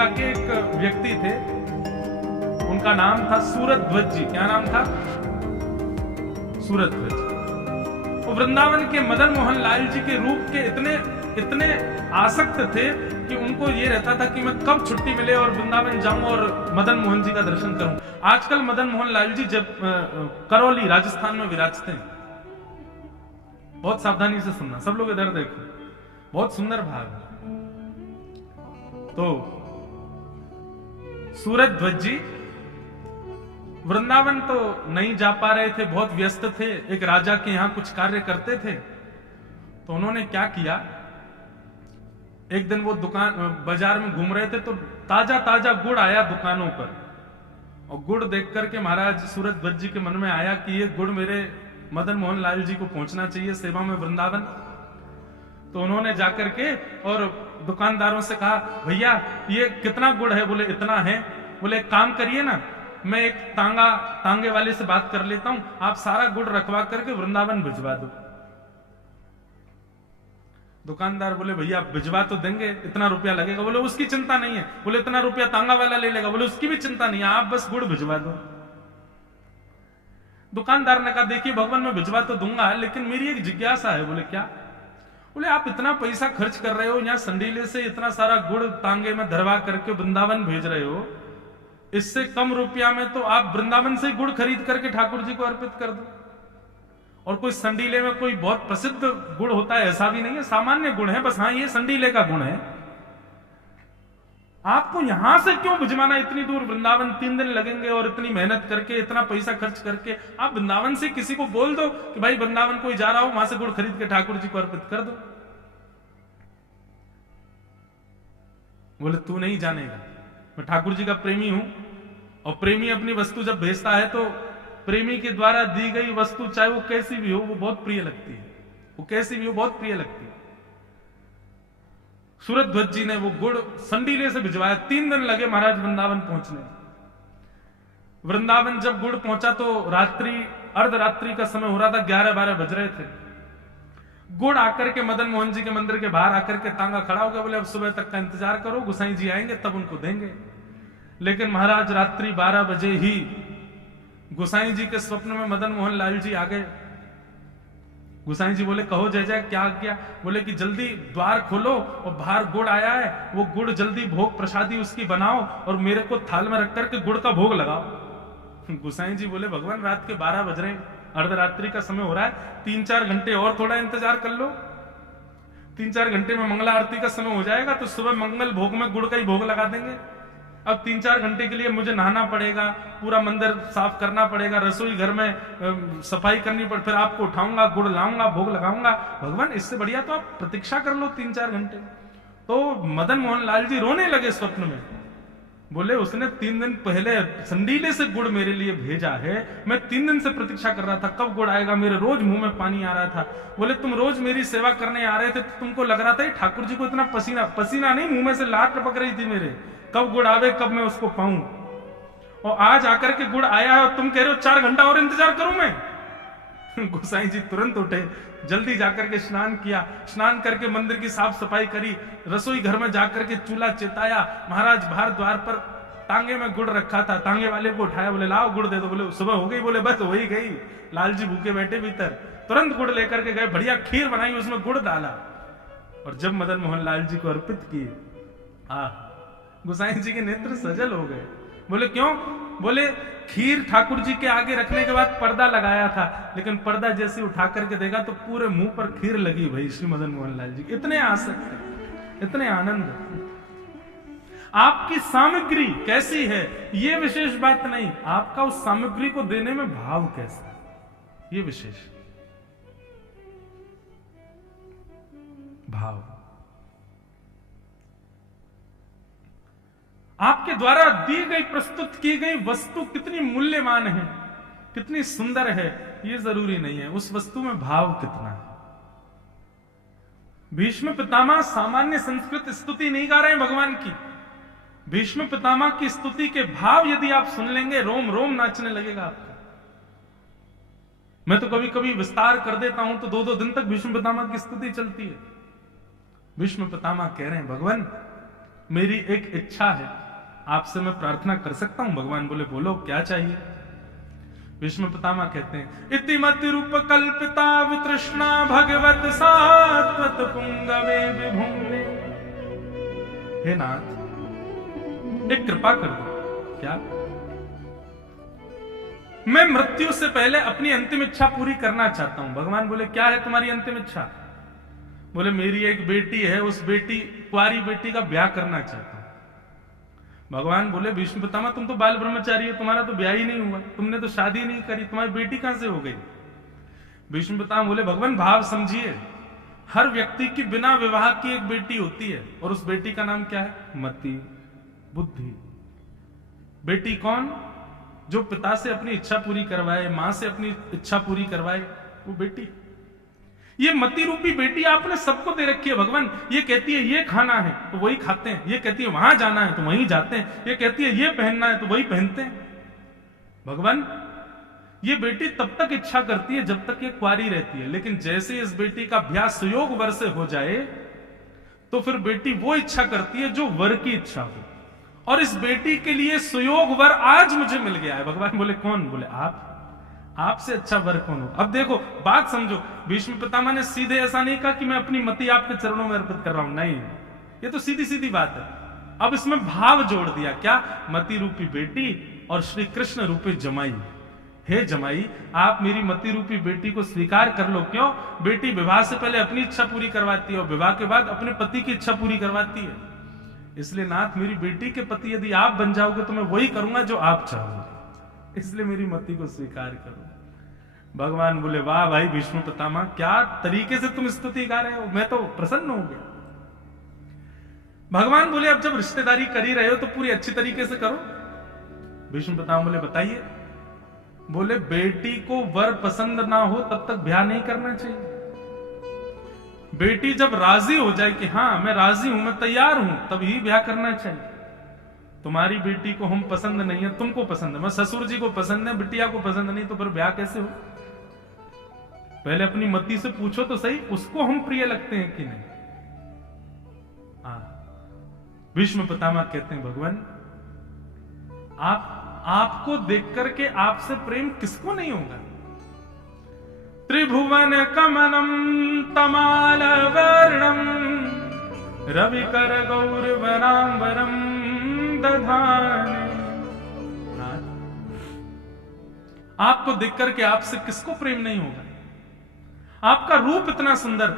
मिथिला के एक व्यक्ति थे, उनका नाम था सूरध्वज जी। क्या नाम था? सूरध्वज। वो वृंदावन के मदन मोहन लाल जी के रूप के इतने आसक्त थे कि उनको ये रहता था कि मैं कब छुट्टी मिले और वृंदावन जाऊं और मदन मोहन जी का दर्शन करूं। आजकल मदन मोहन लाल जी जब करौली राजस्थान में विराजते हैं, बहुत सावधानी से सुनना, सब लोग इधर देखो, बहुत सुंदर भाग है। तो सूरध्वज जी वृंदावन तो नहीं जा पा रहे थे, बहुत व्यस्त थे, एक राजा के यहां कुछ कार्य करते थे। तो उन्होंने क्या किया, एक दिन वो दुकान बाजार में घूम रहे थे तो ताजा ताजा गुड़ आया दुकानों पर, और गुड़ देख करके महाराज सूरध्वज जी के मन में आया कि ये गुड़ मेरे मदन मोहन लाल जी को पहुंचना चाहिए सेवा में वृंदावन। तो उन्होंने जाकर के और दुकानदारों से कहा, भैया ये कितना गुड़ है? बोले इतना है। बोले एक काम करिए ना, मैं एक तांगे वाले से बात कर लेता हूं, आप सारा गुड़ रखवा करके वृंदावन भिजवा दो। दुकानदार बोले भैया भिजवा तो देंगे, इतना रुपया लगेगा? बोले उसकी चिंता नहीं है। बोले इतना रुपया तांगा वाला ले लेगा? बोले उसकी भी चिंता नहीं है, आप बस गुड़ भिजवा दो। दुकानदार ने कहा, देखिए भगवान मैं भिजवा तो दूंगा, लेकिन मेरी एक जिज्ञासा है। बोले क्या? बोले आप इतना पैसा खर्च कर रहे हो, यहाँ संडीले से इतना सारा गुड़ तांगे में धरवा करके वृंदावन भेज रहे हो, इससे कम रुपया में तो आप वृंदावन से गुड़ खरीद करके ठाकुर जी को अर्पित कर दो। और कोई संडीले में कोई बहुत प्रसिद्ध गुड़ होता है ऐसा भी नहीं है, सामान्य गुड़ है, बस हाँ ये संडीले का गुण है। आपको यहां से क्यों भिजवाना इतनी दूर? वृंदावन 3 दिन लगेंगे और इतनी मेहनत करके इतना पैसा खर्च करके आप वृंदावन से किसी को बोल दो कि भाई वृंदावन कोई जा रहा हो, वहां से गुड़ खरीद के ठाकुर जी को अर्पित कर दो। बोले तू नहीं जानेगा, मैं ठाकुर जी का प्रेमी हूं, और प्रेमी अपनी वस्तु जब भेजता है तो प्रेमी के द्वारा दी गई वस्तु चाहे वो कैसी भी हो वो बहुत प्रिय लगती है, वो कैसी भी हो बहुत प्रिय लगती है। सूरध्वज जी ने वो गुड़ संडीले से भिजवाया, 3 दिन लगे महाराज वृंदावन पहुंचने। वृंदावन जब गुड़ पहुंचा तो रात्रि अर्धरात्रि का समय हो रहा था, 11-12 बज रहे थे। गुड़ आकर के मदन मोहन जी के मंदिर के बाहर आकर के तांगा खड़ा हो गया। बोले अब सुबह तक का इंतजार करो, गुसाई जी आएंगे तब उनको देंगे। लेकिन महाराज रात्रि 12 बजे ही गुसाई जी के स्वप्न में मदन मोहन लाल जी आ गए। गुसाई जी बोले कहो जय जय, क्या किया? बोले कि जल्दी द्वार खोलो और बाहर गुड़ आया है, वो गुड़ जल्दी भोग प्रसादी उसकी बनाओ और मेरे को थाल में रख करके गुड़ का भोग लगाओ। गुसाई जी बोले भगवान रात के 12 बज रहे हैं, अर्धरात्रि का समय हो रहा है, 3-4 घंटे और थोड़ा इंतजार कर लो, 3-4 घंटे में मंगला आरती का समय हो जाएगा तो सुबह मंगल भोग में गुड़ का ही भोग लगा देंगे। अब 3-4 घंटे के लिए मुझे नहाना पड़ेगा, पूरा मंदिर साफ करना पड़ेगा, रसोई घर में सफाई करनी पड़, फिर आपको उठाऊंगा, गुड़ लाऊंगा, भोग लगाऊंगा। भगवान इससे बढ़िया तो आप प्रतीक्षा कर लो 3-4 घंटे। तो मदन मोहन लाल जी रोने लगे स्वप्न में। बोले उसने 3 दिन पहले संडीले से गुड़ मेरे लिए भेजा है, मैं 3 दिन से प्रतीक्षा कर रहा था कब गुड़ आएगा, मेरे रोज मुंह में पानी आ रहा था। बोले तुम रोज मेरी सेवा करने आ रहे थे तो तुमको लग रहा था ठाकुर जी को इतना पसीना नहीं, मुंह में से लार टपक रही थी मेरे, कब गुड़ आवे, कब मैं उसको पाऊं। और आज आकर के गुड़ आया है और तुम कह रहे हो 4 घंटा और इंतजार करूं मैं? गोसाई जी तुरंत उठे, जल्दी जाकर के स्नान किया, स्नान करके मंदिर की साफ सफाई करी, रसोई घर में जाकर के चूल्हा चिताया। महाराज बाहर द्वार पर तांगे में गुड़ रखा था, तांगे वाले को उठाया, बोले लाओ गुड़ दे दो। बोले सुबह हो गई? बोले बस हो ही गई। लाल जी भूखे बैठे भीतर, तुरंत गुड़ लेकर के गए, बढ़िया खीर बनाई, उसमें गुड़ डाला और जब मदन मोहन लाल जी को अर्पित किए, गोसाई जी के नेत्र सजल हो गए। बोले क्यों? बोले खीर ठाकुर जी के आगे रखने के बाद पर्दा लगाया था, लेकिन पर्दा जैसे उठा करके देखा तो पूरे मुंह पर खीर लगी भाई श्री मदन मोहन लाल जी। इतने आसक्त, इतने आनंद। आपकी सामग्री कैसी है ये विशेष बात नहीं, आपका उस सामग्री को देने में भाव कैसा है ये विशेष भाव। आपके द्वारा दी गई प्रस्तुत की गई वस्तु कितनी मूल्यवान है, कितनी सुंदर है, यह जरूरी नहीं है, उस वस्तु में भाव कितना है। भीष्म पितामह सामान्य संस्कृत स्तुति नहीं गा रहे हैं भगवान की। भीष्म पितामह की स्तुति के भाव यदि आप सुन लेंगे, रोम रोम नाचने लगेगा आपका। मैं तो कभी कभी विस्तार कर देता हूं तो 2-2 दिन तक भीष्म पितामह की स्तुति चलती है। भीष्म पितामह कह रहे हैं भगवान मेरी एक इच्छा है, आपसे मैं प्रार्थना कर सकता हूं? भगवान बोले बोलो क्या चाहिए? भीष्म पितामह कहते हैं, इति मति रूप कल्पिता वितृष्णा भगवत सात्वत पुंगवे विभुम्ने। हे नाथ, एक कृपा कर दो। क्या? मैं मृत्यु से पहले अपनी अंतिम इच्छा पूरी करना चाहता हूं। भगवान बोले क्या है तुम्हारी अंतिम इच्छा? बोले मेरी एक बेटी है, उस कुंवारी बेटी का ब्याह करना चाहता हूं। भगवान बोले भीष्म पितामह तुम तो बाल ब्रह्मचारी हो, तुम्हारा तो ब्याह ही नहीं हुआ, तुमने तो शादी नहीं करी, तुम्हारी बेटी कहां से हो गई? भीष्म पितामह बोले भगवान भाव समझिए, हर व्यक्ति की बिना विवाह की एक बेटी होती है, और उस बेटी का नाम क्या है? मति, बुद्धि। बेटी कौन? जो पिता से अपनी इच्छा पूरी करवाए, मां से अपनी इच्छा पूरी करवाए, वो बेटी। ये मति रूपी बेटी आपने सबको दे रखी है भगवान। ये कहती है ये खाना है तो वही खाते हैं, ये कहती है वहां जाना है तो वहीं जाते हैं, ये कहती है ये पहनना है तो वही पहनते हैं। भगवान ये बेटी तब तक इच्छा करती है जब तक ये कुंवारी रहती है, लेकिन जैसे इस बेटी का ब्याह सुयोग वर से हो जाए तो फिर बेटी वो इच्छा करती है जो वर की इच्छा हो, और इस बेटी के लिए सुयोग वर आज मुझे मिल गया है। भगवान बोले कौन? बोले आपसे अच्छा वर कौन हो? अब देखो बात समझो, भीष्म पितामह ने सीधे ऐसा नहीं कहा कि मैं अपनी मति आपके चरणों में अर्पित कर रहा हूं, नहीं, ये तो सीधी सीधी बात है। अब इसमें भाव जोड़ दिया, क्या? मति रूपी बेटी और श्री कृष्ण रूपी जमाई। हे जमाई, आप मेरी मति रूपी बेटी को स्वीकार कर लो। क्यों? बेटी विवाह से पहले अपनी इच्छा पूरी करवाती है और विवाह के बाद अपने पति की इच्छा पूरी करवाती है। इसलिए नाथ मेरी बेटी के पति यदि आप बन जाओगे तो मैं वही करूंगा जो आप चाहोगे, इसलिए मेरी मति को स्वीकार करो। भगवान बोले वाह भाई भीष्म पितामह, क्या तरीके से तुम स्तुति गा रहे हो, मैं तो प्रसन्न हो गया। भगवान बोले अब जब रिश्तेदारी कर ही रहे हो तो पूरी अच्छी तरीके से करो। भीष्म पितामह बोले बताइए। बोले बेटी को वर पसंद ना हो तब तक ब्याह नहीं करना चाहिए। बेटी जब राजी हो जाए कि हाँ मैं राजी हूं, मैं तैयार हूं, तभी ब्याह करना चाहिए। तुम्हारी बेटी को हम पसंद नहीं है, तुमको पसंद है, मैं ससुर जी को पसंद है, बिटिया को पसंद नहीं, तो फिर ब्याह कैसे हो? पहले अपनी मति से पूछो तो सही, उसको हम प्रिय लगते हैं कि नहीं। भीष्म पितामह कहते हैं भगवान आपको देख करके आपसे प्रेम किसको नहीं होगा? त्रिभुवन कमलम तमाल वर्णम रवि कर गौरवरांबरम दधाने। आपको देख करके आपसे किसको प्रेम नहीं होगा? आपका रूप इतना सुंदर।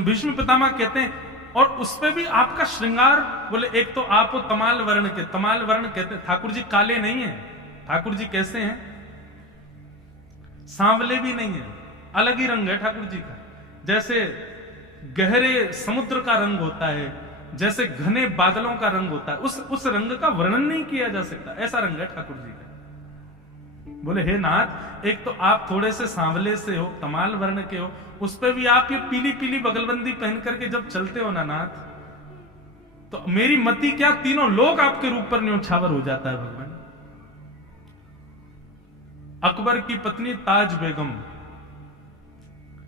भीष्म पितामह कहते हैं और उसपे भी आपका श्रृंगार। बोले एक तो आप तमाल वर्ण के, तमाल वर्ण कहते हैं, ठाकुर जी काले नहीं है, ठाकुर जी कैसे हैं? सांवले भी नहीं है, अलग ही रंग है ठाकुर जी का। जैसे गहरे समुद्र का रंग होता है, जैसे घने बादलों का रंग होता है, उस रंग का वर्णन नहीं किया जा सकता, ऐसा रंग है ठाकुर जी का। बोले हे नाथ, एक तो आप थोड़े से सांवले से हो, तमाल वर्ण के हो, उस पर भी आप ये पीली पीली बगलबंदी पहन करके जब चलते हो ना नाथ, तो मेरी मति क्या तीनों लोग आपके रूप पर न्योछावर हो जाता है। भगवान अकबर की पत्नी ताज बेगम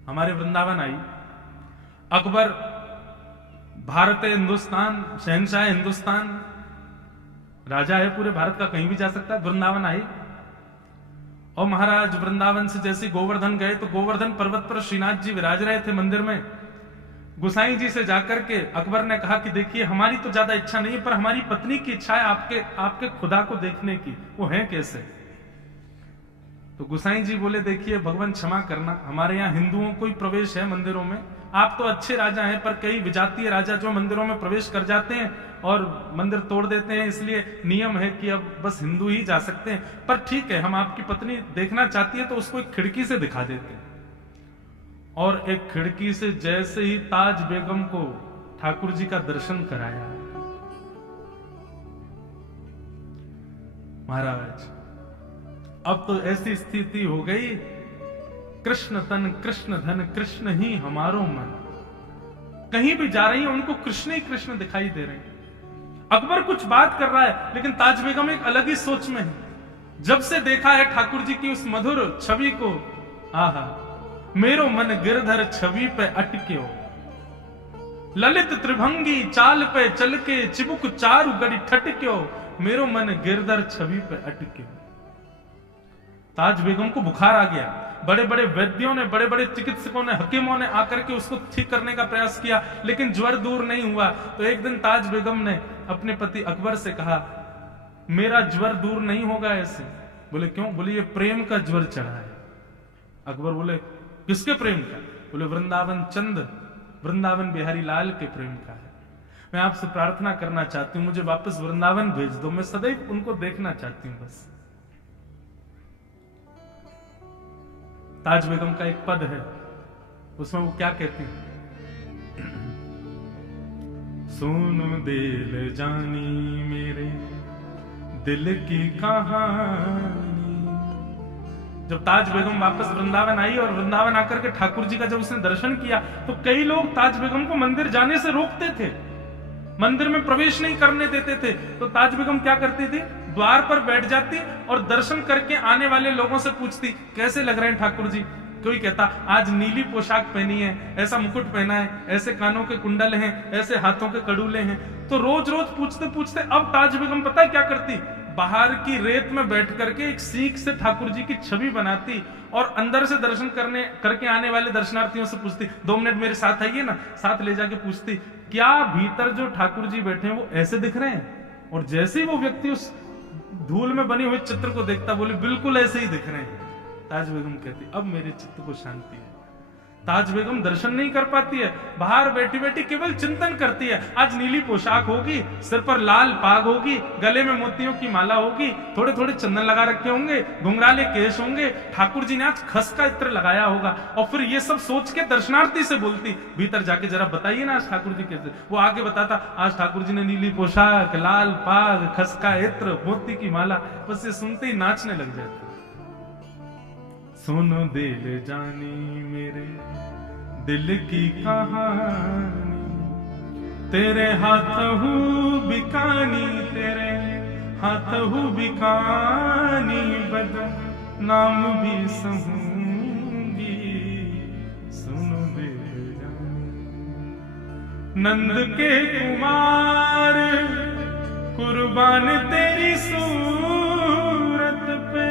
हमारे वृंदावन आई। अकबर भारत हिंदुस्तान, शहंशाह हिंदुस्तान, राजा है पूरे भारत का, कहीं भी जा सकता है। वृंदावन आई और महाराज वृंदावन से जैसे गोवर्धन गए तो गोवर्धन पर्वत पर श्रीनाथ जी विराज रहे थे मंदिर में। गुसाई जी से जाकर के अकबर ने कहा कि देखिए हमारी तो ज्यादा इच्छा नहीं है, पर हमारी पत्नी की इच्छा है आपके खुदा को देखने की, वो है कैसे? तो गुसाई जी बोले देखिए भगवान क्षमा करना, हमारे यहाँ हिंदुओं को ही प्रवेश है मंदिरों में, आप तो अच्छे राजा हैं, पर कई विजातीय राजा जो मंदिरों में प्रवेश कर जाते हैं और मंदिर तोड़ देते हैं, इसलिए नियम है कि अब बस हिंदू ही जा सकते हैं। पर ठीक है, हम आपकी पत्नी देखना चाहती है तो उसको एक खिड़की से दिखा देते हैं। और एक खिड़की से जैसे ही ताज बेगम को ठाकुर जी का दर्शन कराया, महाराज अब तो ऐसी स्थिति हो गई, कृष्ण तन कृष्ण धन कृष्ण ही हमारो मन, कहीं भी जा रही है उनको कृष्ण ही कृष्ण दिखाई दे रहे हैं। अकबर कुछ बात कर रहा है लेकिन ताज बेगम एक अलग ही सोच में है। जब से देखा है ठाकुर जी की उस मधुर छवि को, आहा मेरो मन गिरधर छवि पे अटक्यो, ललित त्रिभंगी चाल पे चल के चिबुक चारु गड़ी ठटक्यो, मेरो मन गिरधर छवि पे अटक्यो। ताज बेगम को बुखार आ गया। बड़े बड़े वैद्यों ने, बड़े बड़े चिकित्सकों ने, हकीमों ने आकर के उसको ठीक करने का प्रयास किया, लेकिन ज्वर दूर नहीं हुआ। तो एक दिन ताज बेगम ने अपने पति अकबर से कहा, मेरा ज्वर दूर नहीं होगा ऐसे। बोले क्यों? बोले ये प्रेम का ज्वर चढ़ा है। अकबर बोले किसके प्रेम का? बोले वृंदावन चंद, वृंदावन बिहारी लाल के प्रेम का है। मैं आपसे प्रार्थना करना चाहती हूं, मुझे वापस वृंदावन भेज दो, मैं सदैव उनको देखना चाहती हूं बस। ताज बेगम का एक पद है, उसमें वो क्या कहती है? सुनो दिल जानी मेरे दिल की कहानी। जब ताज बेगम वापस वृंदावन आई और वृंदावन आकर के ठाकुर जी का जब उसने दर्शन किया, तो कई लोग ताज बेगम को मंदिर जाने से रोकते थे, मंदिर में प्रवेश नहीं करने देते थे। तो ताज बेगम क्या करती थी? द्वार पर बैठ जाती और दर्शन करके आने वाले लोगों से पूछती, कैसे लग रहे हैं ठाकुर जी? कोई कहता आज नीली पोशाक पहनी है, ऐसा मुकुट पहना है, ऐसे कानों के कुंडल हैं, ऐसे हाथों के कड़ूले हैं। तो रोज रोज पूछते पूछते अब ताज बेगम पता है क्या करती? बाहर की रेत में बैठ करके एक सीख से ठाकुर जी की छवि बनाती और अंदर से दर्शन करके आने वाले दर्शनार्थियों से पूछती, 2 मिनट मेरे साथ आइए ना, साथ ले जाके पूछती, क्या भीतर जो ठाकुर जी बैठे हैं वो ऐसे दिख रहे हैं? और जैसे ही वो व्यक्ति उस धूल में बने हुए चित्र को देखता, बोले बिल्कुल ऐसे ही दिख रहे हैं। ताज बेगम कहती, अब मेरे चित्त को शांति है। ताज बेगम दर्शन नहीं कर पाती है, बाहर बैठी बैठी केवल चिंतन करती है। आज नीली पोशाक होगी, सिर पर लाल पाग होगी, गले में मोतियों की माला होगी, थोड़े थोड़े चंदन लगा रखे होंगे, घुंघराले केश होंगे, ठाकुर जी ने आज खस का इत्र लगाया होगा। और फिर ये सब सोच के दर्शनार्थी से बोलती, भीतर जाके जरा बताइए ना आज ठाकुर जी कैसे। वो आके बताता, आज ठाकुर जी ने नीली पोशाक, लाल पाग, खस का इत्र, मोती की माला। बस ये सुनते ही नाचने लग जाते। सुनो दिल जानी मेरे दिल की कहानी, तेरे हाथ हूँ बिकानी, तेरे हाथ हूँ बिकानी, बदन नाम भी सहूंगी। सुनो दिल जानी नंद के कुमार, कुर्बान तेरी सूरत पे,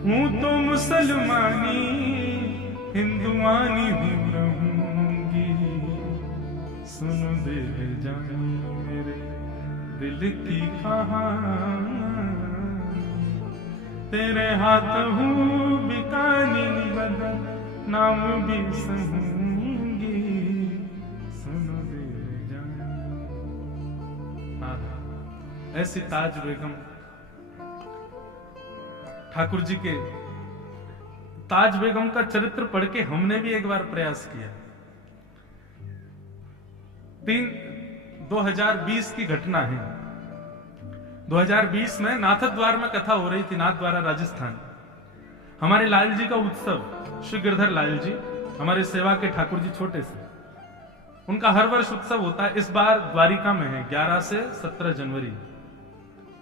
हूं तो मुसलमानी हिंदुआनी भी रहूंगी। सुनो दिल जानी मेरे दिल की कहानी, तेरे हाथ हूँ बिकानी, बदन नाम भी सहूंगी। सुनो दिल जानी। ऐसी ताज बेगम ठाकुर जी के। ताज बेगम का चरित्र पढ़ के हमने भी एक बार प्रयास किया। 2020 की घटना है। 2020 में नाथद्वार में कथा हो रही थी, नाथद्वारा राजस्थान। हमारे लाल जी का उत्सव, श्री गिरधर लाल जी हमारे सेवा के ठाकुर जी छोटे से, उनका हर वर्ष उत्सव होता है। इस बार द्वारिका में है, 11 से 17 जनवरी,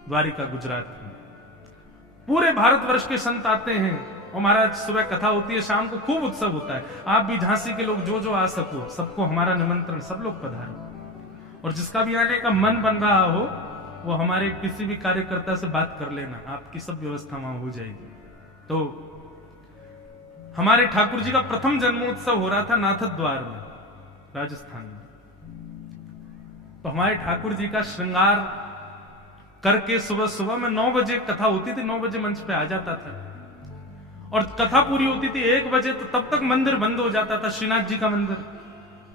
द्वारिका गुजरात में। पूरे भारतवर्ष के संत आते हैं और महाराज सुबह कथा होती है, शाम को खूब उत्सव होता है। आप भी झांसी के लोग जो जो आ सको, सबको हमारा निमंत्रण, सब लोग पधारो। और जिसका भी आने का मन बन रहा हो वो हमारे किसी भी कार्यकर्ता से बात कर लेना, आपकी सब व्यवस्था वहां हो जाएगी। तो हमारे ठाकुर जी का प्रथम जन्मोत्सव हो रहा था नाथद्वार में, राजस्थान में। तो हमारे ठाकुर जी का श्रृंगार करके सुबह सुबह में 9 बजे कथा होती थी, 9 बजे मंच पे आ जाता था और कथा पूरी होती थी 1 बजे। तो तब तक मंदिर बंद हो जाता था, श्रीनाथ जी का मंदिर।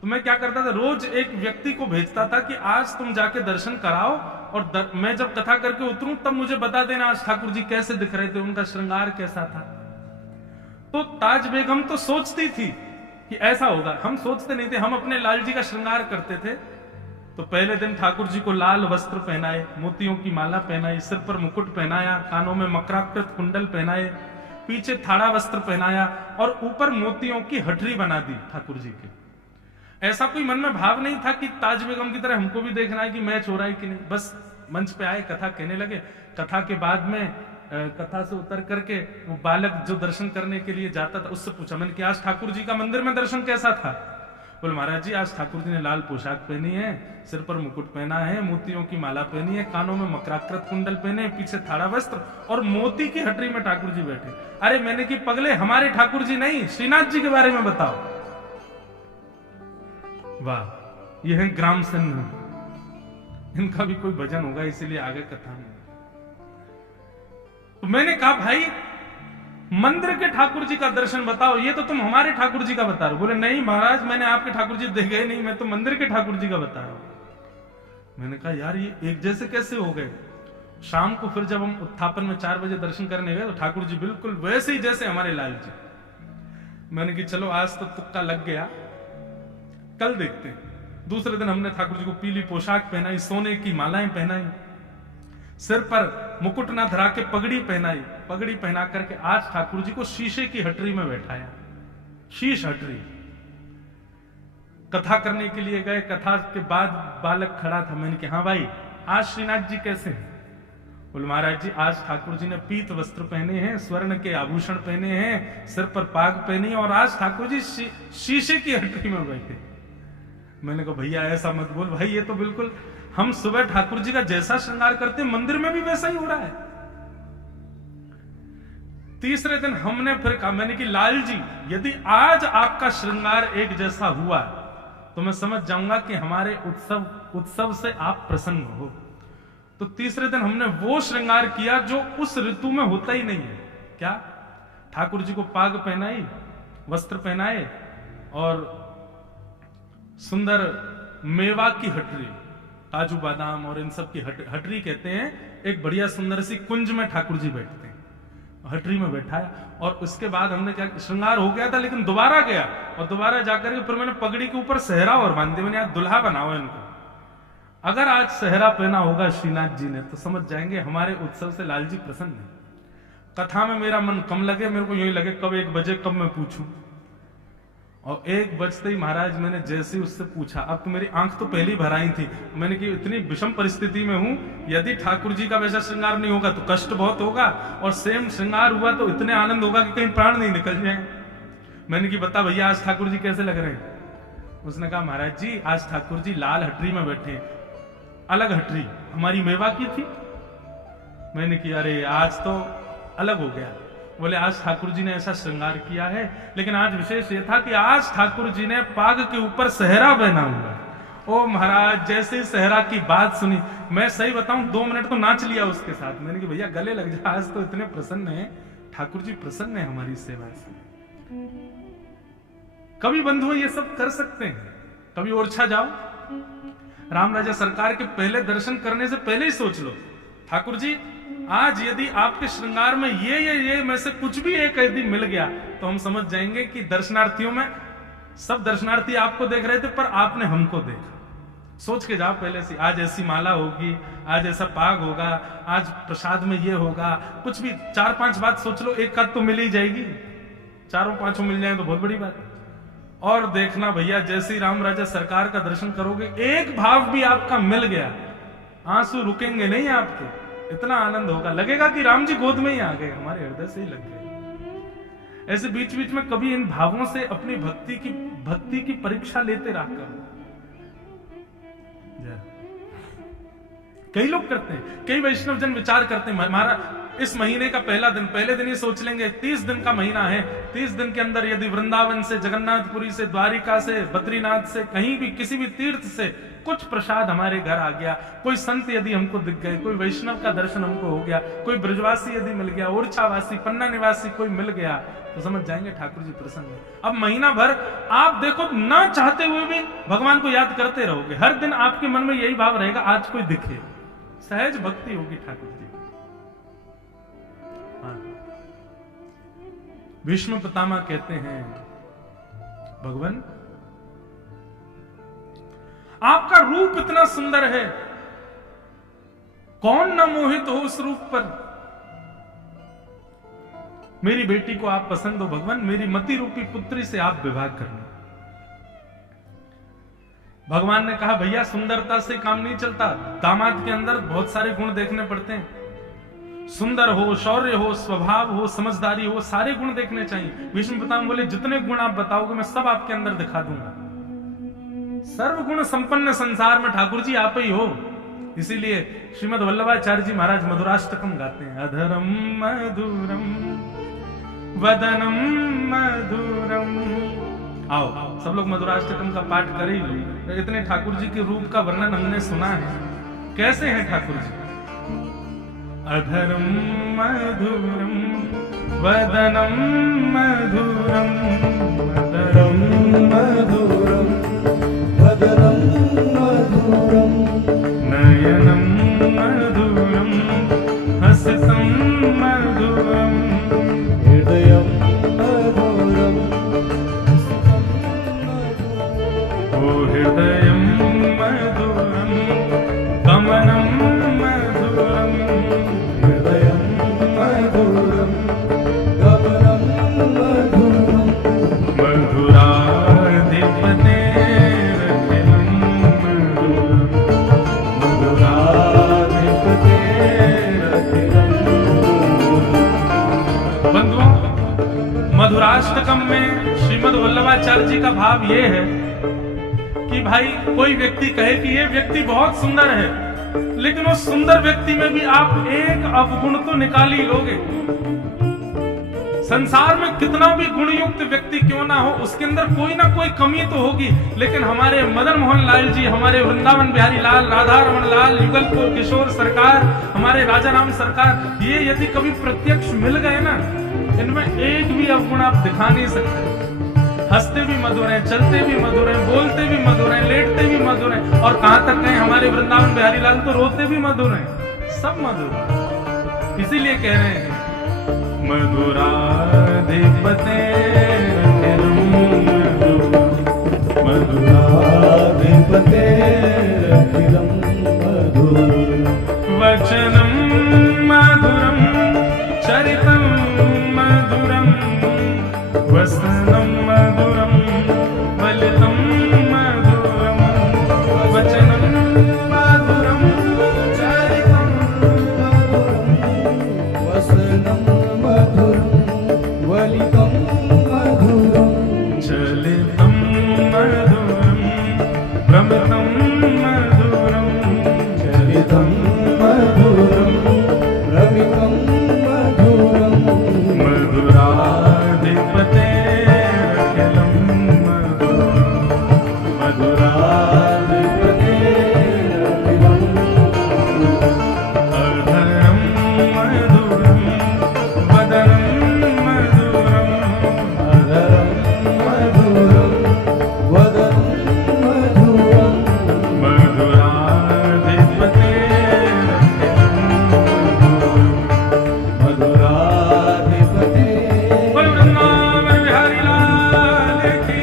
तो मैं क्या करता था, रोज एक व्यक्ति को भेजता था कि आज तुम जाके दर्शन कराओ और मैं जब कथा करके उतरूं तब मुझे बता देना आज ठाकुर जी कैसे दिख रहे थे, उनका श्रृंगार कैसा था। तो ताज बेगम तो सोचती थी कि ऐसा होगा, हम सोचते नहीं थे। हम अपने लाल जी का श्रृंगार करते थे। तो पहले दिन ठाकुर जी को लाल वस्त्र पहनाए, मोतियों की माला पहनाई, सिर पर मुकुट पहनाया, कानों में मकराकृत कुंडल पहनाए, पीछे थाड़ा वस्त्र पहनाया और ऊपर मोतियों की हटरी बना दी ठाकुर जी के। ऐसा कोई मन में भाव नहीं था कि ताज बेगम की तरह हमको भी देखना है कि मैच हो रहा है कि नहीं। बस मंच पे आए, कथा कहने लगे। कथा के बाद में कथा से उतर करके वो बालक जो दर्शन करने के लिए जाता था उससे पूछा मैंने कि आज ठाकुर जी का मंदिर में दर्शन कैसा था। बोले महाराज जी आज ठाकुर जी ने लाल पोशाक पहनी है, सिर पर मुकुट पहना है, मोतियों की माला पहनी है, कानों में मकराकृत कुंडल पहने, पीछे थाड़ा वस्त्र और मोती की हटरी में ठाकुर जी बैठे। अरे मैंने कि पगले हमारे ठाकुर जी नहीं, श्रीनाथ जी के बारे में बताओ। वाह, यह है ग्राम सिंह, इनका भी कोई भजन होगा इसीलिए आगे कथा में। तो मैंने कहा भाई मंदिर के ठाकुर जी का दर्शन बताओ, ये तो तुम हमारे ठाकुर जी का बता रहे हो। बोले नहीं महाराज मैंने आपके ठाकुर जी देखे ही नहीं, मैं तो मंदिर के ठाकुर जी का बता रहा हूं। मैंने कहा यार ये एक जैसे कैसे हो गए। शाम को फिर जब हम उत्थापन में 4 बजे दर्शन करने गए तो ठाकुर जी बिल्कुल वैसे ही जैसे हमारे लाल जी। मैंने कि चलो आज तो तुक्का लग गया, कल देखते हैं। दूसरे दिन हमने ठाकुर जी को पीली पोशाक पहनाई, सोने की मालाएं पहनाई, सिर पर मुकुट ना धरा के पगड़ी पहनाई, पगड़ी पहना करके आज ठाकुर जी को शीशे की हटरी में बैठाया। शीश हटरी कथा करने के लिए गए, कथा के बाद बालक खड़ा था। मैंने कहा हाँ भाई आज श्रीनाथ जी कैसे हैं? बोले महाराज जी आज ठाकुर जी ने पीत वस्त्र पहने हैं, स्वर्ण के आभूषण पहने हैं, सिर पर पाग पहनी और आज ठाकुर जी शीशे की हटरी में बैठे। मैंने कहा भैया ऐसा मत बोल भाई, ये तो बिल्कुल हम सुबह ठाकुर जी का जैसा श्रृंगार करते मंदिर में भी वैसा ही हो रहा है। तीसरे दिन हमने फिर कहा, मैंने कि लाल जी यदि आज आपका श्रृंगार एक जैसा हुआ तो मैं समझ जाऊंगा कि हमारे उत्सव से आप प्रसन्न हो। तो तीसरे दिन हमने वो श्रृंगार किया जो उस ऋतु में होता ही नहीं है। क्या? ठाकुर जी को पाग पहनाई, वस्त्र पहनाए और सुंदर मेवा की हटरी, काजू बादाम और इन सब की हटरी कहते हैं, एक बढ़िया सुंदर सी कुंज में ठाकुर जी बैठते हैं, हटरी में बैठाया। और उसके बाद हमने क्या, श्रृंगार हो गया था लेकिन दोबारा गया और दोबारा जाकर के फिर मैंने पगड़ी के ऊपर सहरा और बांध दिया। मैंने यार दुल्हा बनाओ इनको। अगर आज सहरा पहना होगा श्रीनाथ जी ने तो समझ जाएंगे हमारे उत्सव से लाल जी प्रसन्न है। कथा में मेरा मन कम लगे, मेरे को यही लगे कब 1 बजे कब मैं पूछूं। और 1 बजते ही महाराज मैंने जैसे उससे पूछा, अब तो मेरी आंख तो पहली भर आई थी। मैंने कि इतनी विषम परिस्थिति में हूं, यदि ठाकुर जी का वैसा श्रृंगार नहीं होगा तो कष्ट बहुत होगा, और सेम श्रृंगार हुआ तो इतने आनंद होगा कि कहीं प्राण नहीं निकल जाए। मैंने कि बता भैया आज ठाकुर जी कैसे लग रहे हैं? उसने कहा महाराज जी आज ठाकुर जी लाल हटरी में बैठे, अलग हटरी हमारी मेवा की थी। मैंने कि अरे आज तो अलग हो गया। बोले आज ठाकुर जी ने ऐसा श्रृंगार किया है, लेकिन आज विशेष ये था कि आज ठाकुर जी ने पाग के ऊपर सहरा पहना हुआ। ओ महाराज जैसे ही सहरा की बात सुनी, मैं सही बताऊं 2 मिनट तो नाच लिया उसके साथ। मैंने कि भैया गले लग जा, आज तो इतने प्रसन्न है, ठाकुर जी प्रसन्न है हमारी सेवा से। कभी बंधु ये सब कर सकते हैं। कभी ओरछा जाओ, राम राजा सरकार के पहले दर्शन करने से पहले ही सोच लो ठाकुर जी आज यदि आपके श्रृंगार में ये में से कुछ भी एक यदि मिल गया तो हम समझ जाएंगे कि दर्शनार्थियों में सब दर्शनार्थी आपको देख रहे थे पर आपने हमको देखा। सोच के जाओ पहले से, आज ऐसी माला होगी, आज ऐसा पाग होगा, आज प्रसाद में ये होगा, कुछ भी 4-5 बात सोच लो, एक आध तो मिल ही जाएगी। 4-5 मिल जाए तो बहुत बड़ी बात। और देखना भैया जैसे ही राम राजा सरकार का दर्शन करोगे, एक भाव भी आपका मिल गया, आंसू रुकेंगे नहीं आपके, इतना आनंद होगा, लगेगा कि राम जी गोद में ही आ गए, हमारे हृदय से ही लग गए। ऐसे बीच बीच में कभी इन भावों से अपनी भक्ति की परीक्षा लेते रहा करो। कई लोग करते हैं, कई वैष्णव जन विचार करते हैं हमारा इस महीने का पहले दिन ये सोच लेंगे 30 दिन का महीना है, 30 दिन के अंदर यदि वृंदावन से, जगन्नाथपुरी से, द्वारिका से, बद्रीनाथ से, कहीं भी किसी भी तीर्थ से कुछ प्रसाद हमारे घर आ गया, कोई संत यदि हमको दिख गए, कोई वैष्णव का दर्शन हमको हो गया, कोई ब्रजवासी यदि मिल गया, ओरछावासी, पन्ना निवासी कोई मिल गया, तो समझ जाएंगे ठाकुर जी प्रसन्न है। अब महीना भर आप देखो ना चाहते हुए भी भगवान को याद करते रहोगे, हर दिन आपके मन में यही भाव रहेगा आज कोई दिखे, सहज भक्ति होगी ठाकुर जी। भीष्म पितामह कहते हैं भगवान आपका रूप इतना सुंदर है, कौन न मोहित हो उस रूप पर। मेरी बेटी को आप पसंद हो भगवान, मेरी मति रूपी पुत्री से आप विवाह कर लो। भगवान ने कहा भैया सुंदरता से काम नहीं चलता, दामाद के अंदर बहुत सारे गुण देखने पड़ते हैं, सुंदर हो, शौर्य हो, स्वभाव हो, समझदारी हो, सारे गुण देखने चाहिए। भीष्म पितामह बोले जितने गुण आप बताओगे मैं सब आपके अंदर दिखा दूंगा, सर्वगुण संपन्न संसार में ठाकुर जी आप ही हो। इसीलिए श्रीमद वल्लभाचार्य जी महाराज मधुराष्टकम गाते हैं। अधरम मधुरम वदनम मधुरम। आओ सब लोग मधुराष्टकम का पाठ कर ही लो। इतने ठाकुर जी के रूप का वर्णन हमने सुना है, कैसे हैं ठाकुर जी। अधरम मधुरम वदनम मधुरम, अधरम मधुरम वदनम मधुरम, नयनम मधुरम हसितं मधुरम, हृदयं मधुरम हसितं मधुरम, ओ हृदयं मधुरम गमनं मधुरम, हृदयं मधुरम गमनं मधुरम, मधुराधिपते मधुराष्टकम में श्रीमद वल्लभाचार्य जी का भाव ये है कि भाई कोई व्यक्ति कहे कि ये व्यक्ति बहुत सुंदर है, लेकिन उस सुंदर व्यक्ति में भी आप एक अवगुण तो निकाल ही लोगे। संसार में कितना भी गुणयुक्त व्यक्ति क्यों ना हो, उसके अंदर कोई ना कोई कमी तो होगी। लेकिन हमारे मदन मोहन लाल जी, हमारे वृंदावन बिहारी लाल, राधा रमन लाल, युगल किशोर सरकार, हमारे राजा राम सरकार, ये यदि कभी प्रत्यक्ष मिल गए ना, इनमें एक भी अवगुण आप दिखा नहीं सकते। हंसते भी मधुर हैं, चलते भी मधुर हैं, बोलते भी मधुर हैं, लेटते भी मधुर हैं, और कहां तक कहें हमारे वृंदावन बिहारी लाल तो रोते भी मधुर हैं, सब मधुर। इसीलिए कह रहे हैं मधुराधिपते मधुराधिपते वचनं मधुरं चरितं मधुरं वसनं मधुरं फलितं मधुरं, वचनं मधुरं चरितं मधुरं वसनं मधुरं फलितं मधुरं, चलितं मधुरं भ्रमितं मधुरं, चलितं मधुरं भ्रमितं मधुरं, मधुराधिपते अखिलं मधुरं, मधुराधिपते अखिलं अधरं मधुरं वदनं मधुरं, अधरं मधुरं वदनं मधुरं, मधुराधिपते मधुराधिपते। बोल वृंदावन बिहारी लाल की।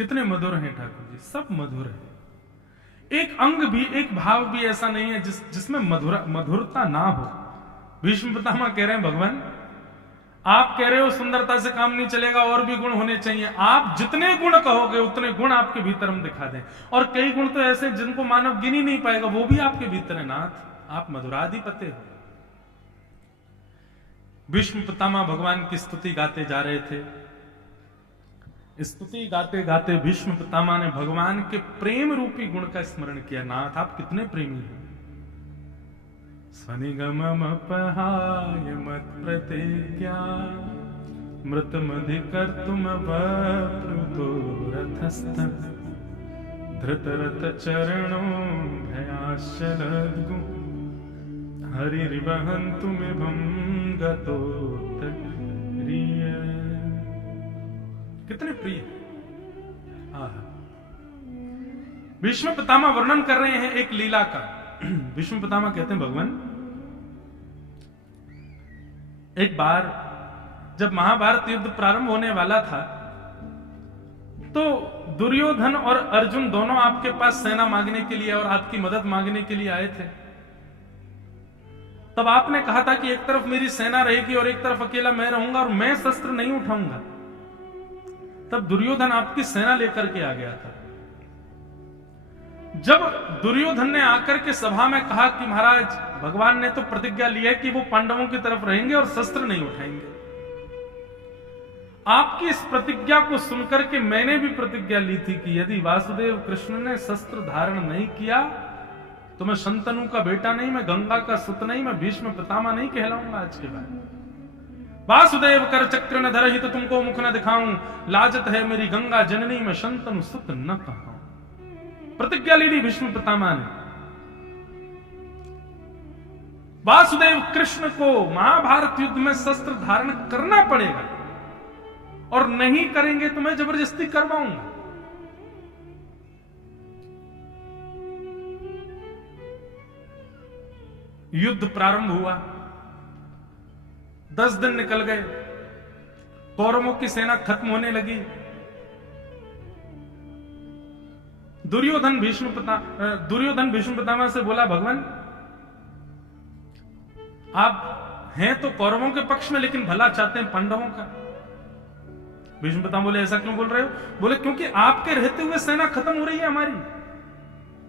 कितने मधुर हैं ठाकुर जी, सब मधुर है। एक अंग भी, एक भाव भी ऐसा नहीं है जिसमें मधुरता ना हो। भीष्म पितामह कह रहे हैं भगवान, आप कह रहे हो सुंदरता से काम नहीं चलेगा, और भी गुण होने चाहिए। आप जितने गुण कहोगे उतने गुण आपके भीतर हम दिखा दें। और कई गुण तो ऐसे जिनको मानव गिन ही नहीं पाएगा, वो भी आपके भीतर है। नाथ, आप मधुराधिपति हो। भीष्म पितामह भगवान की स्तुति गाते जा रहे थे। स्तुति गाते गाते भीष्म पितामह ने भगवान के प्रेम रूपी गुण का स्मरण किया। नाथ, आप कितने प्रेमी हो। स्वनिगममपहाय मत्प्रतिज्ञा मृतमधिकर तुम वप्लुतो रथस्थः धृतरथ चरणो भयाशलद्गु हरिर्वहन्तु मिमं गतोत्तरीय। कितने प्रिय। भीष्म पितामह वर्णन कर रहे हैं एक लीला का। भीष्म पितामह कहते हैं भगवान, एक बार जब महाभारत युद्ध प्रारंभ होने वाला था तो दुर्योधन और अर्जुन दोनों आपके पास सेना मांगने के लिए और आपकी मदद मांगने के लिए आए थे। तब आपने कहा था कि एक तरफ मेरी सेना रहेगी और एक तरफ अकेला मैं रहूंगा और मैं शस्त्र नहीं उठाऊंगा। तब दुर्योधन आपकी सेना लेकर के आ गया था। जब दुर्योधन ने आकर के सभा में कहा कि महाराज, भगवान ने तो प्रतिज्ञा ली है कि वो पांडवों की तरफ रहेंगे और शस्त्र नहीं उठाएंगे। आपकी इस प्रतिज्ञा को सुनकर के मैंने भी प्रतिज्ञा ली थी कि यदि वासुदेव कृष्ण ने शस्त्र धारण नहीं किया तो मैं शंतनु का बेटा नहीं, मैं गंगा का सुत नहीं, मैं भीष्म पितामह नहीं कहलाऊंगा आज के बाद। वासुदेव कर चक्र न धरहि तो तुमको मुख न दिखाऊं, लाजत है मेरी गंगा जननी, मैं शंतनु सुत न कहूं। प्रतिज्ञा ली थी भीष्म पितामह ने। वासुदेव कृष्ण को महाभारत युद्ध में शस्त्र धारण करना पड़ेगा और नहीं करेंगे तो मैं जबरदस्ती करवाऊंगा। युद्ध प्रारंभ हुआ, 10 दिन निकल गए, कौरवों की सेना खत्म होने लगी। दुर्योधन भीष्म पितामह से बोला, भगवान आप हैं तो कौरवों के पक्ष में लेकिन भला चाहते हैं पांडवों का। भीष्म पितामह बोले, ऐसा क्यों बोल रहे हो? बोले क्योंकि आपके रहते हुए सेना खत्म हो रही है हमारी।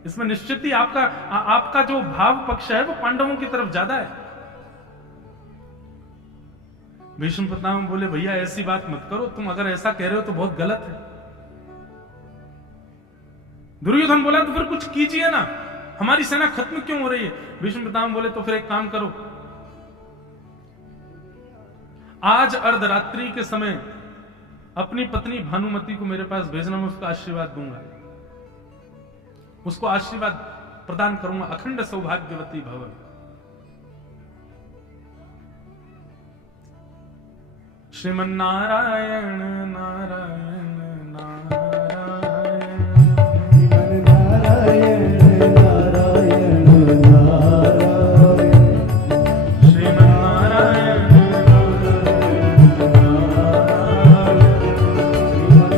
इसमें निश्चित ही आपका जो भाव पक्ष है वो पांडवों की तरफ ज्यादा है। भीष्म पितामह बोले, भैया ऐसी बात मत करो, तुम अगर ऐसा कह रहे हो तो बहुत गलत है। दुर्योधन बोला, तो फिर कुछ कीजिए ना, हमारी सेना खत्म क्यों हो रही है? भीष्म पितामह बोले, तो फिर एक काम करो, आज अर्धरात्रि के समय अपनी पत्नी भानुमति को मेरे पास भेजना, मैं उसका आशीर्वाद दूंगा, उसको आशीर्वाद प्रदान करूंगा, अखंड सौभाग्यवती भव। श्रीमन्नारायण नारायण नारायण, नारायण नारायण नारायण, श्रीमन्नारायण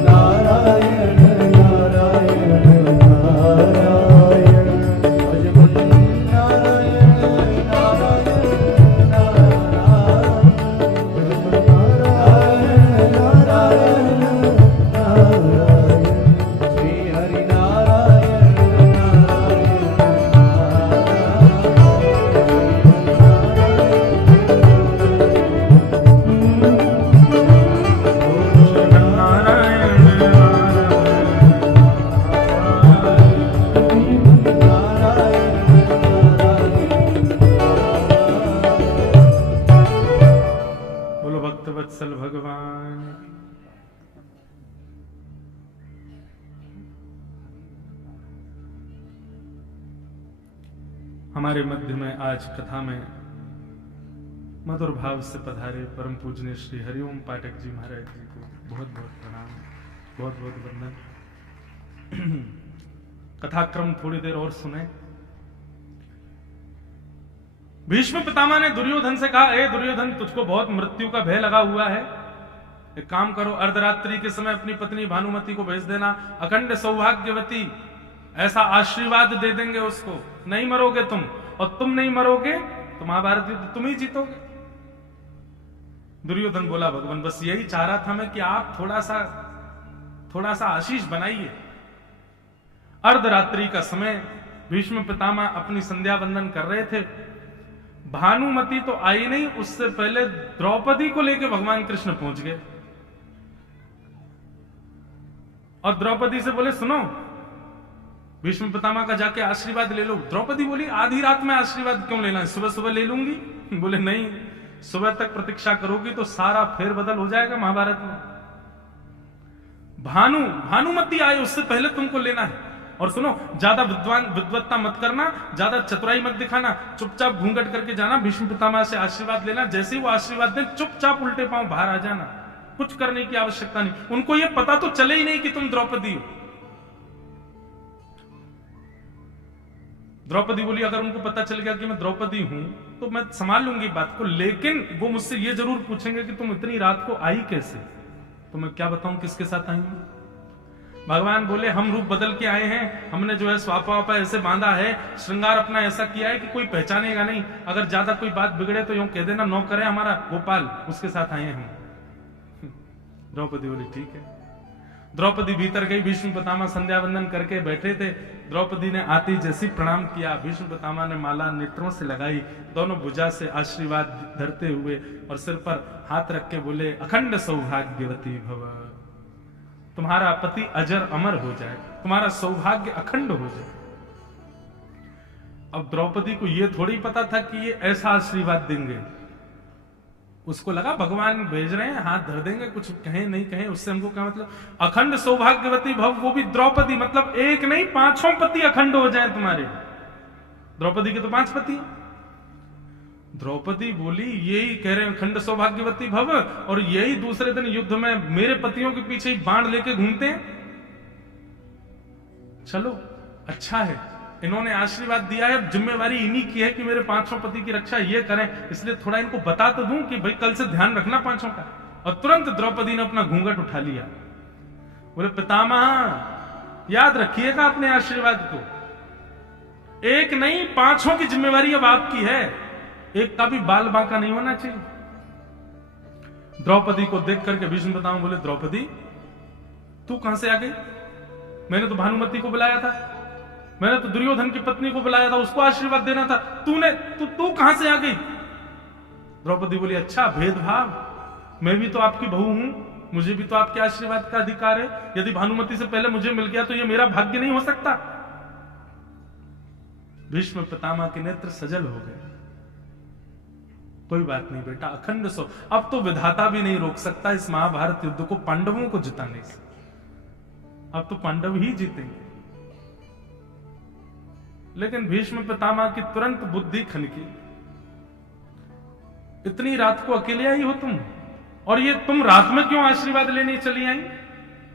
नारायण नारायण नारायण, भज नारायण नारायण वत्सल भगवान। हमारे मध्य में आज कथा में मधुर भाव से पधारे परम पूजनीय श्री हरिओम पाठक जी महाराज जी को बहुत बहुत प्रणाम, बहुत बहुत वंदन। कथाक्रम थोड़ी देर और सुने। भीष्म पितामह ने दुर्योधन से कहा, ए दुर्योधन, तुझको बहुत मृत्यु का भय लगा हुआ है, एक काम करो, अर्धरात्रि के समय अपनी पत्नी भानुमति को भेज देना, अखंड सौभाग्यवती, ऐसा आशीर्वाद दे देंगे उसको, नहीं मरोगे तुम, और तुम नहीं मरोगे तो महाभारत युद्ध तुम ही जीतोगे। दुर्योधन बोला भगवान बस यही चाह रहा था मैं कि आप थोड़ा सा आशीष बनाइए। अर्धरात्रि का समय, भीष्म पितामह अपनी संध्या वंदन कर रहे थे। भानुमति तो आई नहीं, उससे पहले द्रौपदी को लेकर भगवान कृष्ण पहुंच गए और द्रौपदी से बोले सुनो, भीष्म पितामह का जाके आशीर्वाद ले लो। द्रौपदी बोली आधी रात में आशीर्वाद क्यों लेना है, सुबह सुबह ले लूंगी। बोले नहीं, सुबह तक प्रतीक्षा करोगी तो सारा फेरबदल हो जाएगा महाभारत में। भानुमति आए उससे पहले तुमको लेना है। और सुनो, ज्यादा विद्वत्ता मत करना, ज्यादा चतुराई मत दिखाना, चुपचाप घूंघट करके जाना, भीष्म पितामह से आशीर्वाद लेना, जैसे ही वो आशीर्वाद दें चुपचाप उल्टे पांव बाहर आ जाना, कुछ करने की आवश्यकता नहीं। उनको ये पता तो चले ही नहीं कि तुम द्रौपदी हो। द्रौपदी बोली अगर उनको पता चल गया कि मैं द्रौपदी हूं तो मैं संभाल लूंगी बात को, लेकिन वो मुझसे ये जरूर पूछेंगे कि तुम इतनी रात को आई कैसे। तो मैं क्या बताऊं किसके साथ आई हूं। भगवान बोले हम रूप बदल के आए हैं, हमने जो है स्वापा वापा ऐसे बांधा है, श्रृंगार अपना ऐसा किया है कि कोई पहचानेगा नहीं। अगर ज्यादा कोई बात बिगड़े तो यूं कह देना नौकर है हमारा गोपाल, उसके साथ आए हैं हम। द्रौपदी बोली ठीक है। द्रौपदी भीतर गई, भीष्म पितामह संध्या वंदन करके बैठे थे। द्रौपदी ने आती जैसी प्रणाम किया, भीष्म पितामह ने माला नेत्रों से लगाई, दोनों भुजा से आशीर्वाद धरते हुए और सिर पर हाथ रख के बोले अखंड सौभाग्यवती भव, तुम्हारा पति अजर अमर हो जाए, तुम्हारा सौभाग्य अखंड हो जाए। अब द्रौपदी को यह थोड़ी पता था कि ये ऐसा आशीर्वाद देंगे। उसको लगा भगवान भेज रहे हैं, हाथ धर देंगे, कुछ कहें नहीं कहें उससे हमको क्या मतलब। अखंड सौभाग्यवती भव, वो भी द्रौपदी, मतलब एक नहीं पांचों पति अखंड हो जाए तुम्हारे। द्रौपदी के तो 5 पति। द्रौपदी बोली यही कह रहे हैं अखंड सौभाग्यवती भव, और यही दूसरे दिन युद्ध में मेरे पतियों के पीछे ही बाण लेके घूमते हैं। चलो अच्छा है, इन्होंने आशीर्वाद दिया है, जिम्मेवारी इन्हीं की है कि मेरे 5 पति की रक्षा ये करें, इसलिए थोड़ा इनको बता तो दूं कि भाई कल से ध्यान रखना 5 का। और तुरंत द्रौपदी ने अपना घूंघट उठा लिया। बोले पितामह याद रखिएगा अपने आशीर्वाद को, एक नहीं 5 की जिम्मेवारी अब आपकी है, एक का भी बाल बांका नहीं होना चाहिए। द्रौपदी को देख करके भीष्म पितामह बोले द्रौपदी तू कहां से आ गई, मैंने तो भानुमति को बुलाया था, मैंने तो दुर्योधन की पत्नी को बुलाया था, उसको आशीर्वाद देना था, तू कहां से आ गई। द्रौपदी बोली अच्छा भेदभाव, मैं भी तो आपकी बहू हूं, मुझे भी तो आपके आशीर्वाद का अधिकार है, यदि भानुमति से पहले मुझे मिल गया तो ये मेरा भाग्य नहीं हो सकता। भीष्म पितामह के नेत्र सजल हो गए। कोई बात नहीं बेटा, अखंड सो, अब तो विधाता भी नहीं रोक सकता इस महाभारत युद्ध को पांडवों को जिताने से, अब तो पांडव ही जीतेंगे। लेकिन भीष्म पितामह की तुरंत बुद्धि खनकी, इतनी रात को अकेले आई हो तुम, और ये तुम रात में क्यों आशीर्वाद लेने चली आई,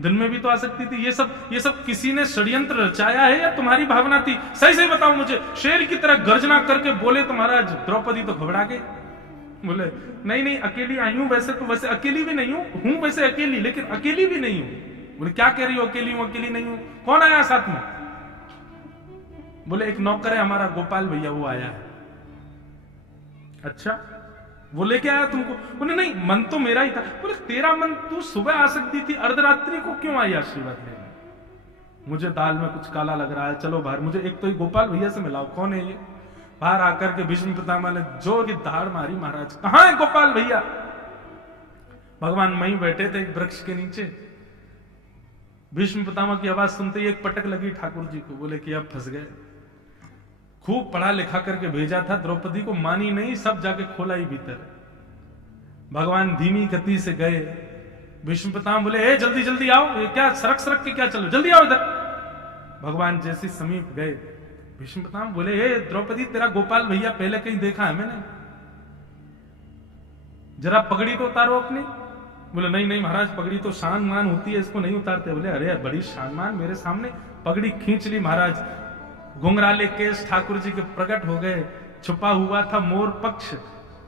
दिन में भी तो आ सकती थी। ये सब किसी ने षड्यंत्र रचाया है या तुम्हारी भावना थी, सही सही बताओ मुझे। शेर की तरह गर्जना करके बोले तो महाराज द्रौपदी तो घबरा गई, बोले नहीं अकेली आई हूं, वैसे अकेली भी नहीं हूं, वैसे अकेली, लेकिन अकेली भी नहीं हूं। बोले क्या कह रही हो, अकेली हूं अकेली नहीं हूं, कौन आया साथ में। बोले एक नौकर है हमारा गोपाल भैया, वो आया है। अच्छा वो लेके आया तुमको। बोले नहीं मन तो मेरा ही था। बोले तेरा मन, तू सुबह आ सकती थी, अर्धरात्रि को क्यों आई आशीर्वाद लेने। मुझे दाल में कुछ काला लग रहा है, चलो बाहर, मुझे एक तो ही गोपाल भैया से मिलाओ, कौन है ये। बाहर आकर के भीष्म पितामह ने जोर की दहाड़ मारी, महाराज कहां है गोपाल भैया। भगवान वहीं बैठे थे एक वृक्ष के नीचे। भीष्म पितामह की आवाज सुनते ही एक पटक लगी ठाकुर जी को, बोले कि अब फंस गए। खूब पढ़ा लिखा करके भेजा था, द्रौपदी को मानी नहीं, सब जाके खोला ही भीतर। भगवान धीमी गति से गए। भीष्म पितामह बोले ए जल्दी जल्दी आओ, ये क्या सरक सरक के क्या चलो, जल्दी आओ इधर। भगवान जैसे समीप गए, भीष्म पितामह बोले ए द्रौपदी तेरा गोपाल भैया पहले कहीं देखा है मैंने, जरा पगड़ी तो उतारो अपनी। बोले नहीं महाराज, पगड़ी तो शान मान होती है, इसको नहीं उतारते। बोले अरे बड़ी शान मान, मेरे सामने पगड़ी खींच ली महाराज। घुंघराले केश ठाकुर जी के प्रकट हो गए, छुपा हुआ था मोर पक्ष,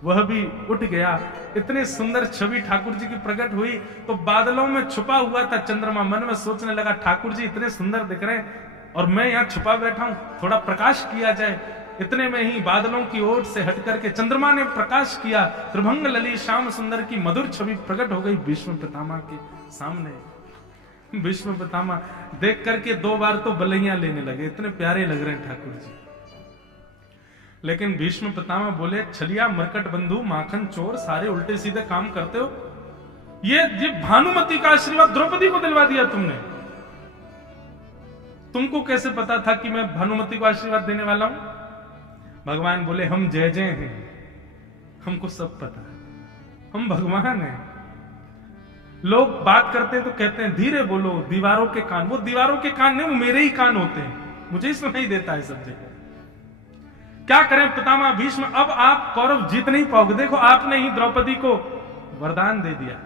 वह भी उठ गया। इतने सुंदर छवि ठाकुर जी की प्रकट हुई तो बादलों में छुपा हुआ था चंद्रमा मन में सोचने लगा, ठाकुर जी इतने सुंदर दिख रहे हैं और मैं यहाँ छुपा बैठा हूं, थोड़ा प्रकाश किया जाए। इतने में ही बादलों की ओर से हट करके चंद्रमा ने प्रकाश किया, त्रिभंग लली श्याम सुंदर की मधुर छवि प्रकट हो गई भीष्म पितामह के सामने। भीष्म पितामह देख करके 2 बार तो बलैया लेने लगे, इतने प्यारे लग रहे हैं ठाकुर जी। लेकिन भीष्म पितामह बोले, छलिया मरकट बंधु माखन चोर, सारे उल्टे सीधे काम करते हो। ये भानुमति का आशीर्वाद द्रौपदी को दिलवा दिया तुमने। तुमको कैसे पता था कि मैं भानुमति को आशीर्वाद देने वाला हूं? भगवान बोले, हम जय जय हैं, हमको सब पता है, हम भगवान हैं। लोग बात करते हैं तो कहते हैं धीरे बोलो, दीवारों के कान। वो दीवारों के कान नहीं, वो मेरे ही कान होते हैं, मुझे ही सुनाई देता है सब जगह। क्या करें पितामह भीष्म, अब आप कौरव जीत नहीं पाओगे। देखो आपने ही द्रौपदी को वरदान दे दिया।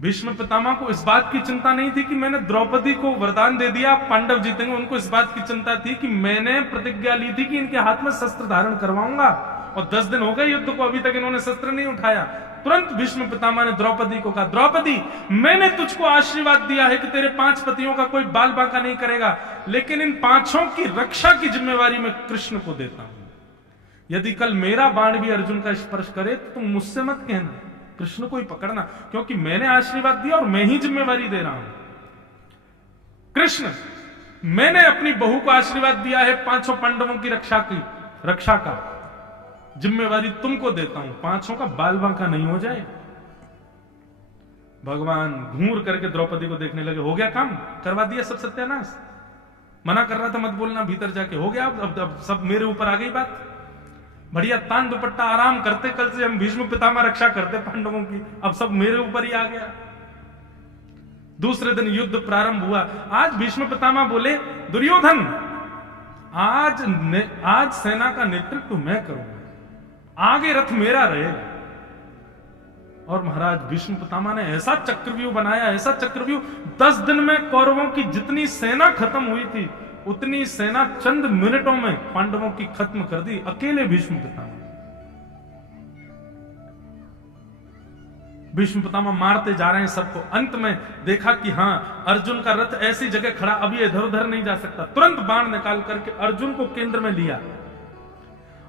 भीष्म पितामह को इस बात की चिंता नहीं थी कि मैंने द्रौपदी को वरदान दे दिया पांडव जीतेंगे। उनको इस बात की चिंता थी कि मैंने प्रतिज्ञा ली थी कि इनके हाथ में शस्त्र धारण करवाऊंगा, और 10 दिन हो गए युद्ध को, अभी तक इन्होंने शस्त्र नहीं उठाया। तुरंत भीष्म पितामह ने द्रौपदी को कहा, द्रौपदी मैंने तुझको आशीर्वाद दिया है कि तेरे 5 पतियों का कोई बाल बांका नहीं करेगा, लेकिन इन 5 की रक्षा की जिम्मेवारी मैं कृष्ण को देता हूं। यदि कल मेरा बाण भी अर्जुन का स्पर्श करे तो तुम मुझसे मत कहना, कृष्ण को ही पकड़ना, क्योंकि मैंने आशीर्वाद दिया और मैं ही जिम्मेवारी दे रहा हूं। कृष्ण, मैंने अपनी बहू को आशीर्वाद दिया है 5 पांडवों की रक्षा का, जिम्मेवारी तुमको देता हूं, 5 का बाल बांका नहीं हो जाए। भगवान घूर करके द्रौपदी को देखने लगे, हो गया काम, करवा दिया सब सत्यानाश। मना कर रहा था मत बोलना, भीतर जाके हो गया, अब सब मेरे ऊपर आ गई बात। बढ़िया तान दुपट्टा आराम करते, कल से हम भीष्म पितामह रक्षा करते पांडवों की, अब सब मेरे ऊपर ही आ गया। दूसरे दिन युद्ध प्रारंभ हुआ। आज भीष्म पितामह बोले, दुर्योधन आज सेना का नेतृत्व मैं करूंगा, आगे रथ मेरा रहेगा। और महाराज भीष्म पितामह ने ऐसा चक्रव्यूह बनाया, ऐसा चक्रव्यूह, 10 दिन में कौरवों की जितनी सेना खत्म हुई थी उतनी सेना चंद मिनटों में पांडवों की खत्म कर दी, अकेले भीष्म पितामह। भीष्म पितामह मारते जा रहे हैं सबको। अंत में देखा कि हां अर्जुन का रथ ऐसी जगह खड़ा, अब ये इधर उधर नहीं जा सकता। तुरंत बाण निकाल करके अर्जुन को केंद्र में लिया,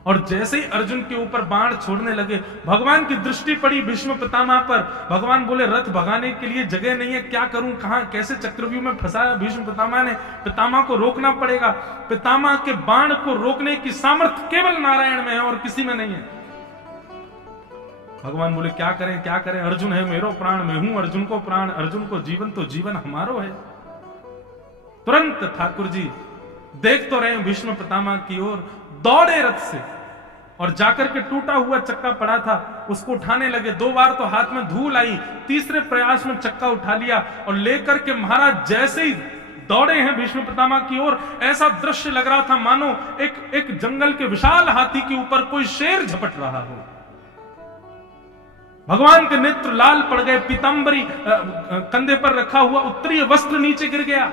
और जैसे ही अर्जुन के ऊपर बाण छोड़ने लगे, भगवान की दृष्टि पड़ी भीष्म पितामह पर। भगवान बोले, रथ भगाने के लिए जगह नहीं है, क्या करूं, कहां कैसे चक्रव्यूह में फंसाया भीष्म पितामह ने। पितामह को रोकना पड़ेगा। पितामह के बाण को रोकने की सामर्थ्य केवल नारायण में है और किसी में नहीं है। भगवान बोले, क्या करें क्या करें, अर्जुन है मेरो प्राण, मैं हूं अर्जुन को प्राण, अर्जुन को जीवन तो जीवन हमारो है। तुरंत ठाकुर जी देख तो रहे भीष्म पितामह की ओर, दौड़े रथ से और जाकर के टूटा हुआ चक्का पड़ा था उसको उठाने लगे। 2 बार तो हाथ में धूल आई, तीसरे प्रयास में चक्का उठा लिया और लेकर के महाराज जैसे ही दौड़े हैं भीष्म पितामह की ओर, ऐसा दृश्य लग रहा था मानो एक जंगल के विशाल हाथी के ऊपर कोई शेर झपट रहा हो। भगवान के नेत्र लाल पड़ गए, पीतांबरी कंधे पर रखा हुआ उत्तरीय वस्त्र नीचे गिर गया,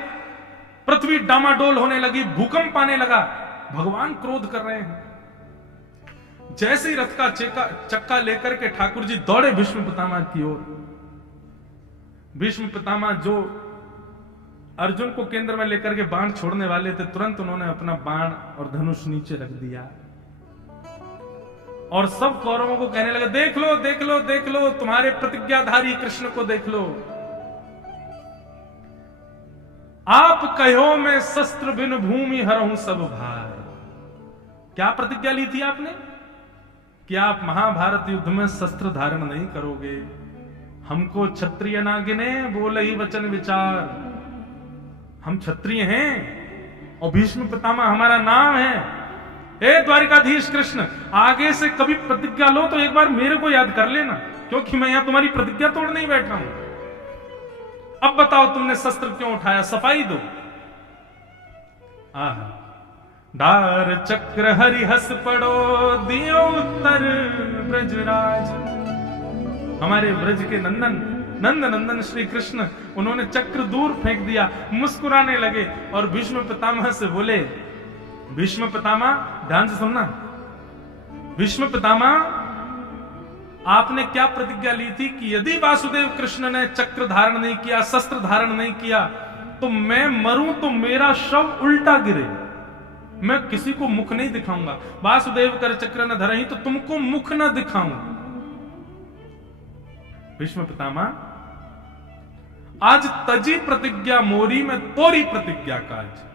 पृथ्वी डामाडोल होने लगी, भूकंप आने लगा। भगवान क्रोध कर रहे हैं। जैसे ही रथ का चक्का लेकर के ठाकुर जी दौड़े भीष्म पितामह की ओर। भीष्म पितामह जो अर्जुन को केंद्र में लेकर के बाण छोड़ने वाले थे, तुरंत उन्होंने अपना बाण और धनुष नीचे रख दिया और सब कौरवों को कहने लगे, देख लो देख लो देख लो, तुम्हारे प्रतिज्ञाधारी कृष्ण को देख लो। आप कहो मैं शस्त्र बिन भूमि हरहूं सब भार। क्या प्रतिज्ञा ली थी आपने कि आप महाभारत युद्ध में शस्त्र धारण नहीं करोगे। हमको क्षत्रिय ना गिने, बोले ही वचन विचार। हम क्षत्रिय हैं और भीष्म पितामह हमारा नाम है। हे द्वारिकाधीश कृष्ण, आगे से कभी प्रतिज्ञा लो तो एक बार मेरे को याद कर लेना, क्योंकि मैं यहां तुम्हारी प्रतिज्ञा तोड़ने ही बैठा हूं। अब बताओ तुमने शस्त्र क्यों उठाया, सफाई दो। आहा, डार चक्र हरि हस पड़ो, दियो उत्तर ब्रजराज। हमारे ब्रज के नंद नंदन श्री कृष्ण, उन्होंने चक्र दूर फेंक दिया, मुस्कुराने लगे और भीष्म पितामह से बोले, भीष्म पितामह ध्यान से सुनना, भीष्म पितामह, आपने क्या प्रतिज्ञा ली थी कि यदि वासुदेव कृष्ण ने चक्र धारण नहीं किया, शस्त्र धारण नहीं किया, तो मैं मरूं तो मेरा शव उल्टा गिरे, मैं किसी को मुख नहीं दिखाऊंगा। वासुदेव कर चक्र न धरहि तो तुमको मुख न दिखाऊं। भीष्म पितामह, आज तजी प्रतिज्ञा मोरी में तोरी प्रतिज्ञा काज।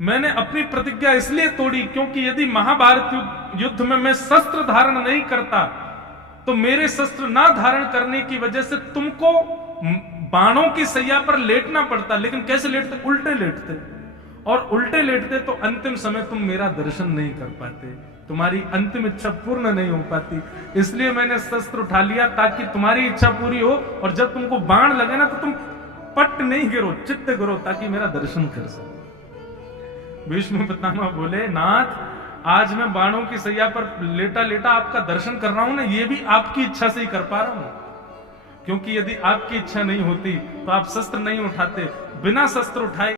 मैंने अपनी प्रतिज्ञा इसलिए तोड़ी क्योंकि यदि महाभारत युद्ध में मैं शस्त्र धारण नहीं करता तो मेरे शस्त्र ना धारण करने की वजह से तुमको बाणों की सैया पर लेटना पड़ता। लेकिन कैसे लेटते? उल्टे लेटते, और उल्टे लेटते तो अंतिम समय तुम मेरा दर्शन नहीं कर पाते, तुम्हारी अंतिम इच्छा पूर्ण नहीं हो पाती। इसलिए मैंने शस्त्र उठा लिया ताकि तुम्हारी इच्छा पूरी हो, और जब तुमको बाण लगे ना तो तुम पट नहीं गिरो, चित्त गिरो, ताकि मेरा दर्शन कर सको। भीष्म पितामह बोले, नाथ, आज मैं बाणों की सैया पर लेटा लेटा आपका दर्शन कर रहा हूं ना, ये भी आपकी इच्छा से ही कर पा रहा हूं, क्योंकि यदि आपकी इच्छा नहीं होती तो आप शस्त्र नहीं उठाते, बिना शस्त्र उठाए